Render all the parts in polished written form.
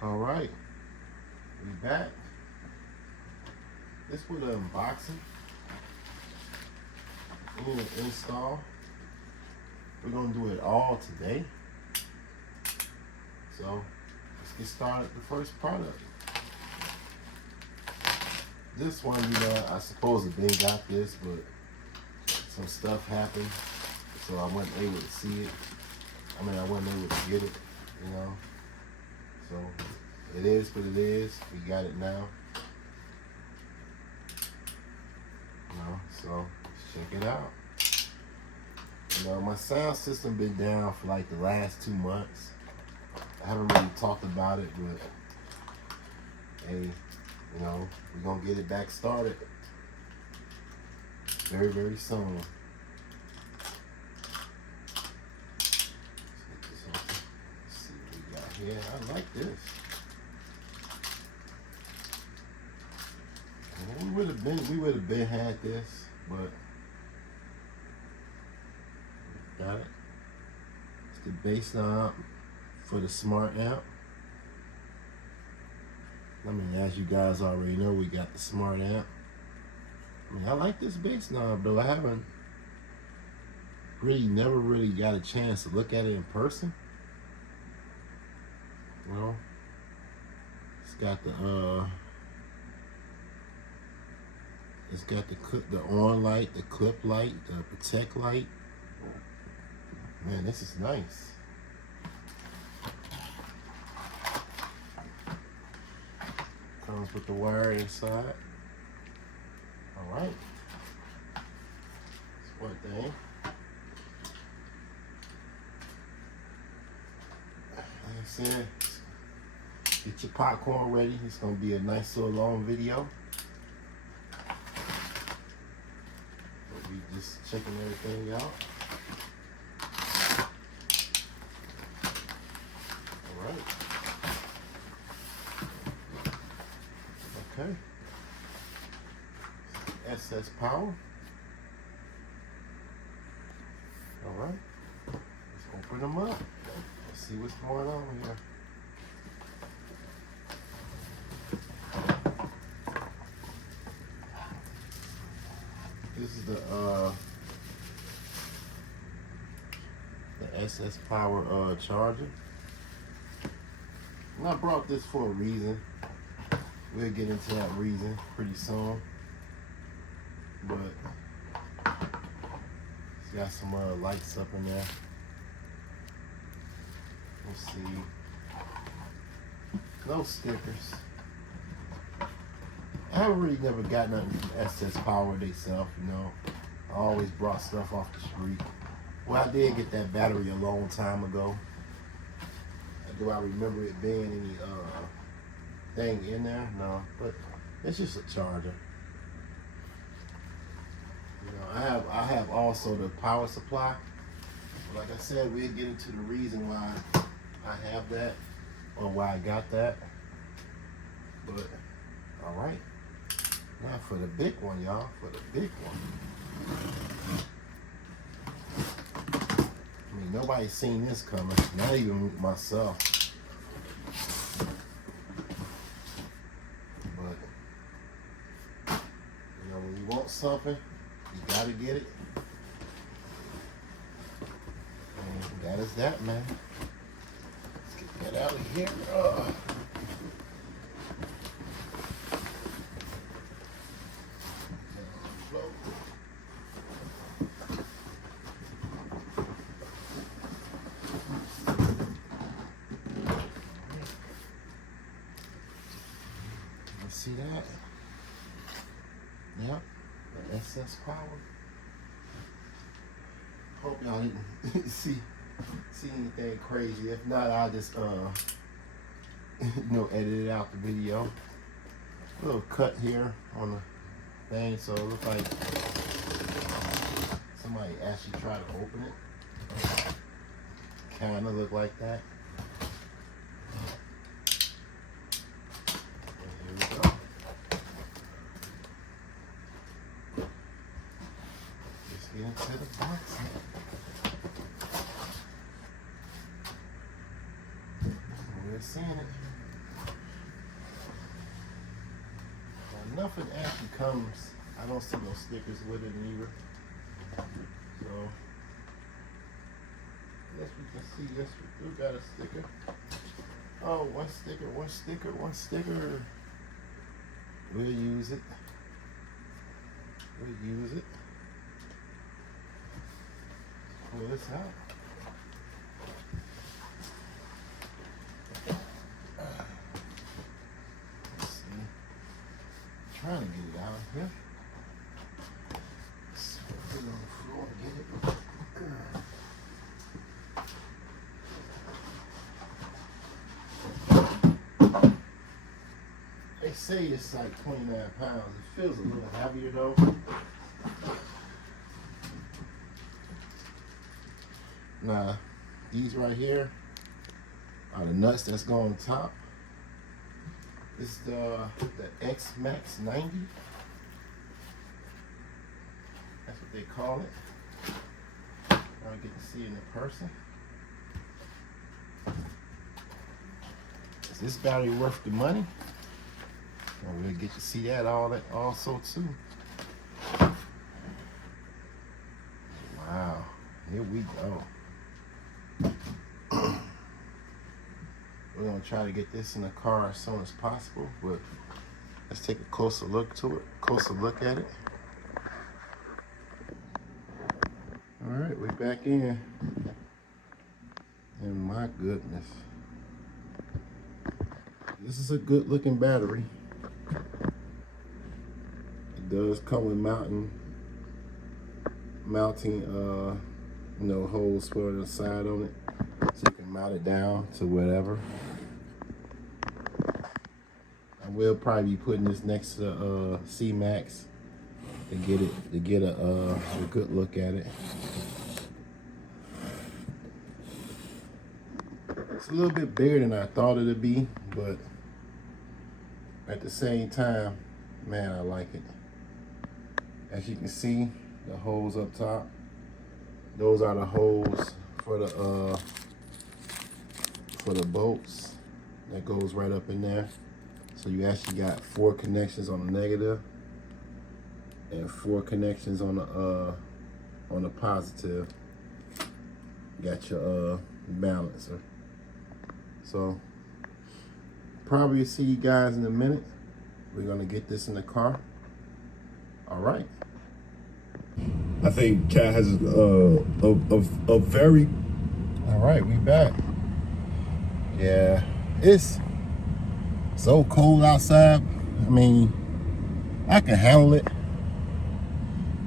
All right, we back. This was an unboxing and an install. We're gonna do it all today. So let's get started with the first product. This one, I supposedly got this, but some stuff happened, so I wasn't able to see it. I wasn't able to get it, So it is what it is. We got it now. So let's check it out. My sound system been down for like the last 2 months. I haven't really talked about it, but hey, we're gonna get it back started very, very soon. Let's see what we got here. I like this. We would have been had this, but got it. It's the bass knob for the smart amp. As you guys already know, we got the smart amp. I like this bass knob though. I haven't never really got a chance to look at it in person. It's got the on light, the clip light, the protect light. Man, this is nice. Comes with the wire inside. All right. That's one thing. Like I said, get your popcorn ready. It's gonna be a nice little long video. We just checking everything out. All right. Okay. SS power. All right. Let's open them up. Let's see what's going on here. This is the SS power charger. And I brought this for a reason. We'll get into that reason pretty soon. But it's got some lights up in there. Let's see. No stickers. I haven't really never got nothing from SS Power themselves, I always brought stuff off the street. Well, I did get that battery a long time ago. Do I remember it being any thing in there? No, but it's just a charger. I have also the power supply. But like I said, we'll get into the reason why I have that or why I got that. But all right. Now for the big one, y'all. For the big one. Nobody's seen this coming. Not even myself. But when you want something, you gotta get it. And that is that, man. Let's get that out of here. See that? Yep, the SS Power. Hope y'all didn't see anything crazy. If not, I'll just edit it out the video. A little cut here on the thing, so it looks like somebody actually tried to open it. Kinda look like that. Get into the box. We're seeing it. nothing actually comes. I don't see no stickers with it either. So, yes, we can see, yes, we do got a sticker. Oh, one sticker, one sticker, one sticker. We'll use it. We'll use it. Pull this out. Let's see. Trying to get it out of here. Let's put it on the floor and get it. They say it's like 29 pounds. It feels a little heavier though. Now, these right here are the nuts that's going on top. It's the XMAX 90. That's what they call it. Now we get to see it in person. Is this battery worth the money? And we'll get to see that also too. Wow, here we go. We're gonna try to get this in the car as soon as possible, but let's take a closer look at it. All right, we're back in. And my goodness. This is a good looking battery. It does come with mounting holes for the side on it, so you can mount it down to whatever. I will probably be putting this next to the XMAX to get a good look at it. It's a little bit bigger than I thought it'd be, but at the same time, man, I like it. As you can see, the holes up top, those are the holes for the bolts that goes right up in there. So you actually got 4 connections on the negative and 4 connections on the positive. Got your balancer. So probably see you guys in a minute. We're gonna get this in the car. All right. I think Cat has a very. All right, we back. Yeah, it's so cold outside. I mean, I can handle it.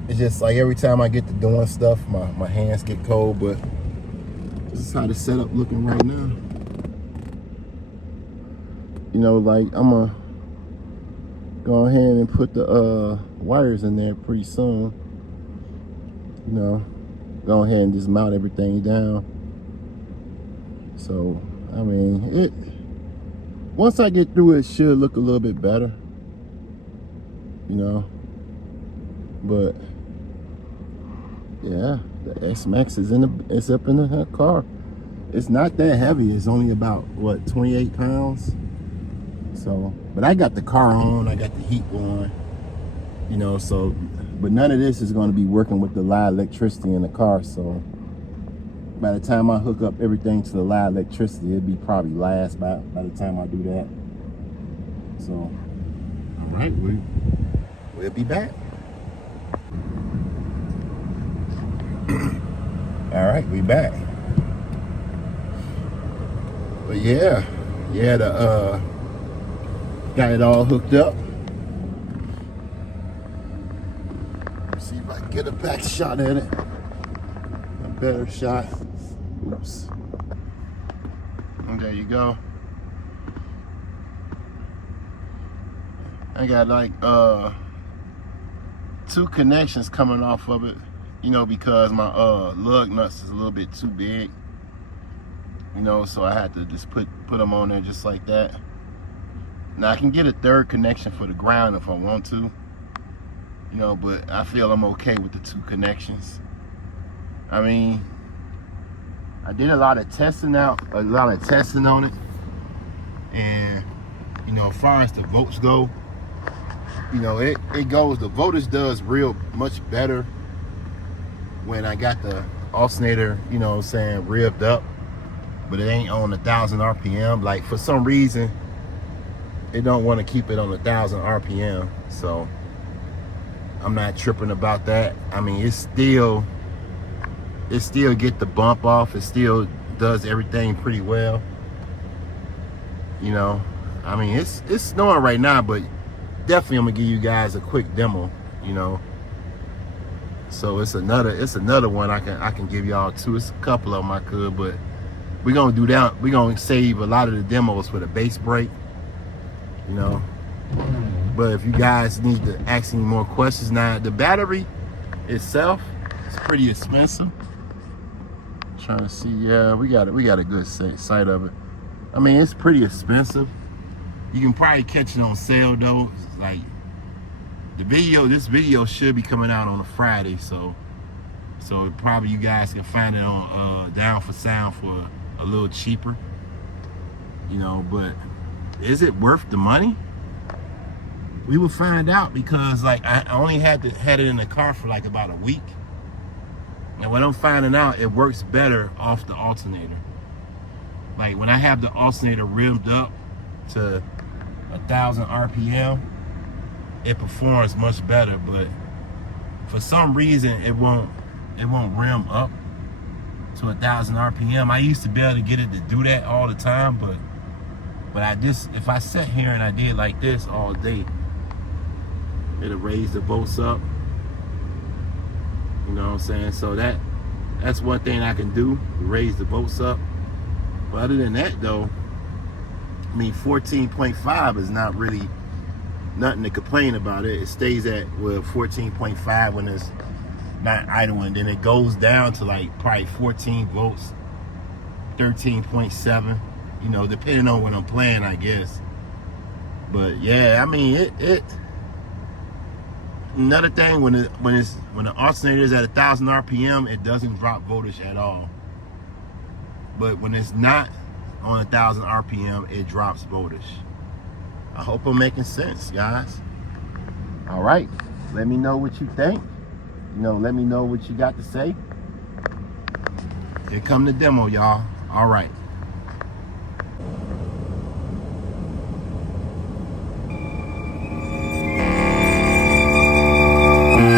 It's just like every time I get to doing stuff, my hands get cold, but this is how the setup looking right now. You know, like I'm gonna go ahead and put the wires in there pretty soon. You know, go ahead and just mount everything down. So, I mean, once I get through it should look a little bit better. You know, but yeah, the XMAX is up in the car. It's not that heavy. It's only about what, 28 pounds. So, but I got the car on. I got the heat going. You know, so, but none of this is going to be working with the live electricity in the car. So, by the time I hook up everything to the live electricity, it'll be probably last by the time I do that. So, all right, we'll be back. All right, we back. But yeah, the got it all hooked up. See if I can get a back shot at it. A better shot. Oops. And there you go. I got like 2 connections coming off of it. You know, because my lug nuts is a little bit too big. You know, so I had to just put them on there just like that. Now I can get a 3rd connection for the ground if I want to. You know, but I feel I'm okay with the 2 connections. I mean, I did a lot of testing on it. And, you know, as far as the volts go, you know, it goes, the voltage does real much better when I got the alternator, you know what I'm saying, revved up, but it ain't on 1,000 RPM. Like, for some reason, it don't want to keep it on 1,000 RPM, so I'm not tripping about that. I mean, it still get the bump off. It still does everything pretty well. You know, I mean, it's snowing right now, but definitely I'm gonna give you guys a quick demo, you know. So it's another one I can give y'all too. It's a couple of them I could, but we're gonna do that. We're gonna save a lot of the demos for the bass break, you know. But if you guys need to ask any more questions, now the battery itself is pretty expensive. Trying to see, yeah, we got a good sight of it. I mean, it's pretty expensive. You can probably catch it on sale though. Like, this video should be coming out on a Friday, so probably you guys can find it on Down for Sound for a little cheaper, you know. But is it worth the money? We will find out, because like I only had it in the car for like about a week, and what I'm finding out, it works better off the alternator. Like, when I have the alternator rimmed up to 1,000 RPM, it performs much better. But for some reason, it won't rim up to 1,000 RPM. I used to be able to get it to do that all the time, but if I sat here and I did like this all day, it'll raise the volts up. You know what I'm saying? So that's one thing I can do, raise the volts up. But other than that though, I mean, 14.5 is not really nothing to complain about. It stays at 14.5 when it's not idling. Then it goes down to like probably 14 volts, 13.7, you know, depending on what I'm playing, I guess. But yeah, I mean, it another thing, when the alternator is at 1,000 RPM, it doesn't drop voltage at all. But when it's not on 1,000 RPM, it drops voltage. I hope I'm making sense, guys. All right, let me know what you think. You know, let me know what you got to say. Here come the demo, y'all. All right.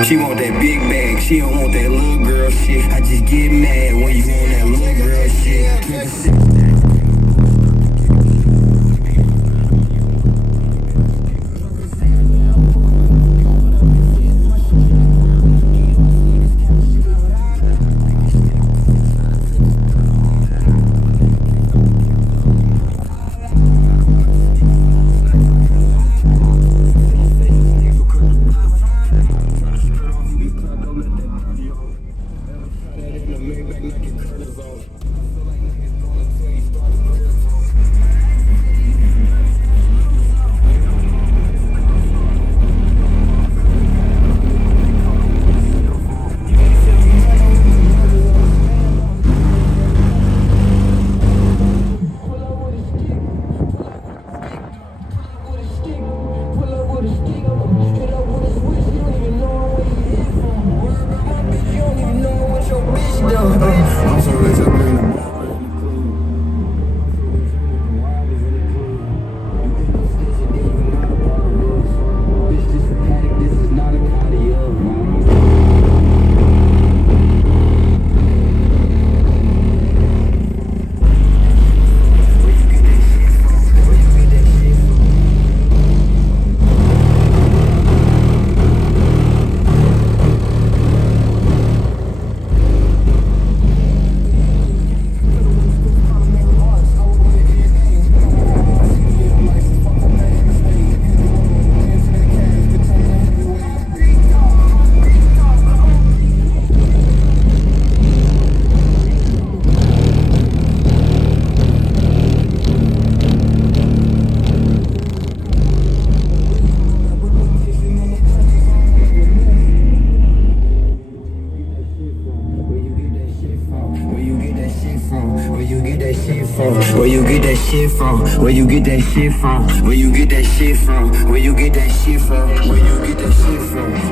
She want that big bag, she don't want that little girl shit. I just get mad when you want that little girl shit. Make back like your curtains on. shit from? Where you get that shit from? Where you get that shit from? Where you get that shit from? Where you get that shit from?